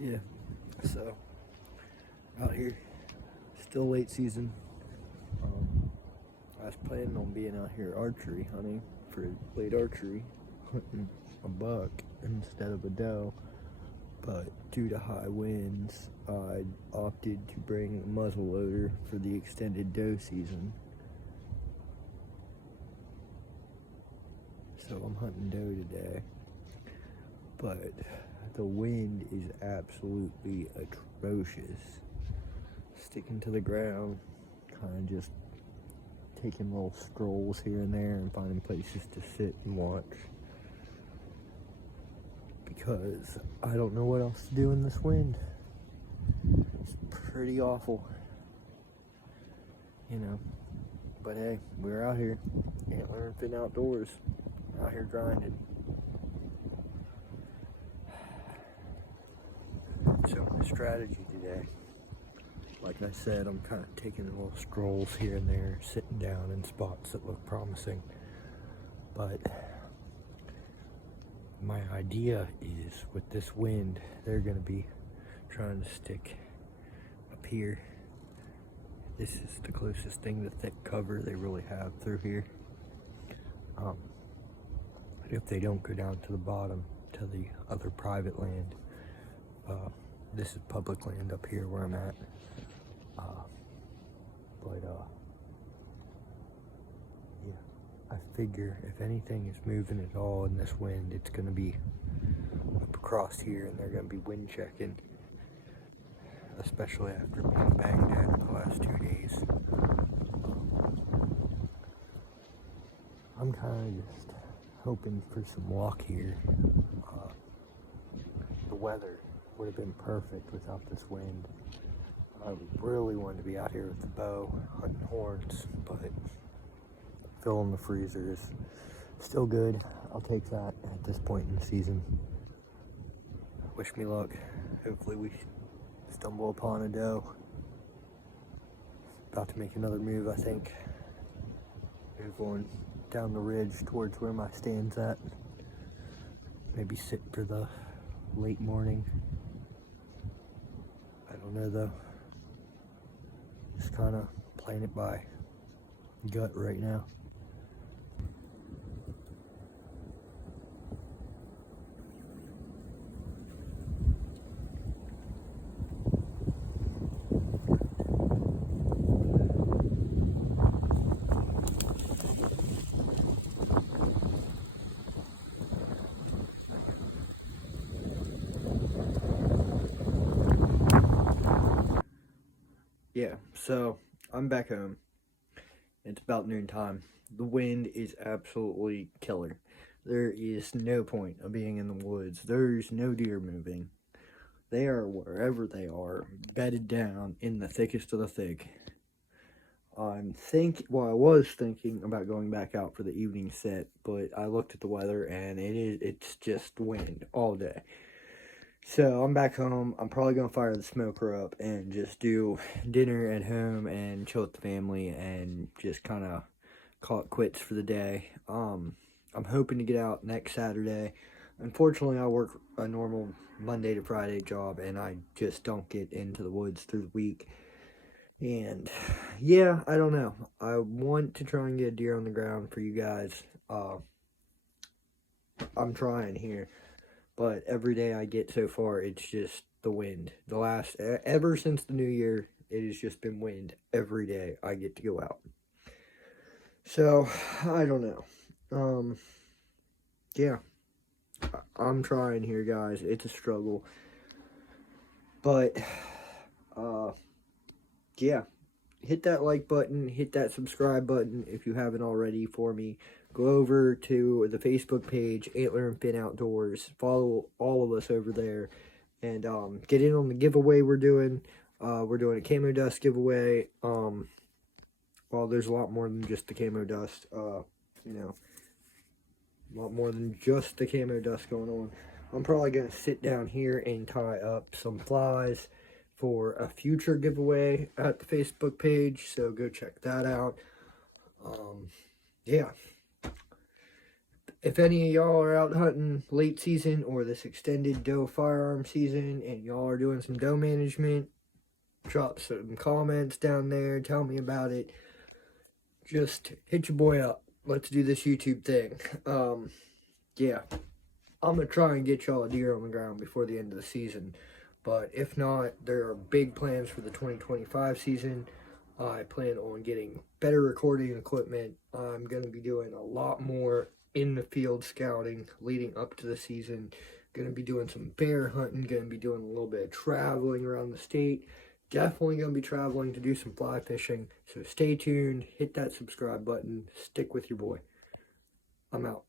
Yeah, so out here, still late season. I was planning on being out here archery hunting for late archery, hunting a buck instead of a doe. But due to high winds, I opted to bring a muzzle loader for the extended doe season. So I'm hunting doe today. But the wind is absolutely atrocious. Sticking to the ground, kind of just taking little strolls here and there and finding places to sit and watch. Because I don't know what else to do in this wind. It's pretty awful. You know. But hey, we're out here. Antler and Fin Outdoors. Out here grinding. So my strategy today, like I said, I'm kind of taking little strolls here and there, sitting down in spots that look promising. But my idea is, with this wind, they're going to be trying to stick up here. This is the closest thing to thick cover they really have through here. If they don't go down to the bottom to the other private land, this is public land up here where I'm at. Yeah, I figure if anything is moving at all in this wind, it's going to be up across here, and they're going to be wind checking, especially after being banged at the last 2 days. I'm kind of just hoping for some luck here. The weather would have been perfect without this wind. I really wanted to be out here with the bow, hunting horns, but filling the freezer is still good. I'll take that at this point in the season. Wish me luck. Hopefully we stumble upon a doe. About to make another move, I think. We're going down the ridge towards where my stand's at. Maybe sit for the late morning. I don't know though. Just kind of playing it by gut right now. Yeah, so I'm back home. It's about noontime. The wind is absolutely killer. There is no point of being in the woods. There's no deer moving. They are wherever they are, bedded down in the thickest of the thick. I was thinking about going back out for the evening set, but I looked at the weather and it's just wind all day. So I'm back home. I'm probably gonna fire the smoker up and just do dinner at home and chill with the family and just kind of call it quits for the day. I'm hoping to get out next Saturday. Unfortunately, I work a normal Monday to Friday job, and I just don't get into the woods through the week. And yeah, I don't know. I want to try and get a deer on the ground for you guys. I'm trying here. But every day I get so far, it's just the wind. Ever since the new year, it has just been wind every day I get to go out. So, I don't know. Yeah. I'm trying here, guys. It's a struggle. But, yeah. Hit that like button, hit that subscribe button if you haven't already for me. Go over to the Facebook page, Antler and Fin Outdoors. Follow all of us over there. And get in on the giveaway we're doing. We're doing a camo dust giveaway. Well, there's a lot more than just the camo dust. A lot more than just the camo dust going on. I'm probably going to sit down here and tie up some flies for a future giveaway at the Facebook page. So go check that out. Yeah. If any of y'all are out hunting late season or this extended doe firearm season and y'all are doing some doe management, drop some comments down there. Tell me about it. Just hit your boy up. Let's do this YouTube thing. Yeah. I'm going to try and get y'all a deer on the ground before the end of the season. But if not, there are big plans for the 2025 season. I plan on getting better recording equipment. I'm going to be doing a lot more in the field scouting leading up to the season. Going to be doing some bear hunting. Going to be doing a little bit of traveling around the state. Definitely going to be traveling to do some fly fishing. So stay tuned. Hit that subscribe button. Stick with your boy. I'm out.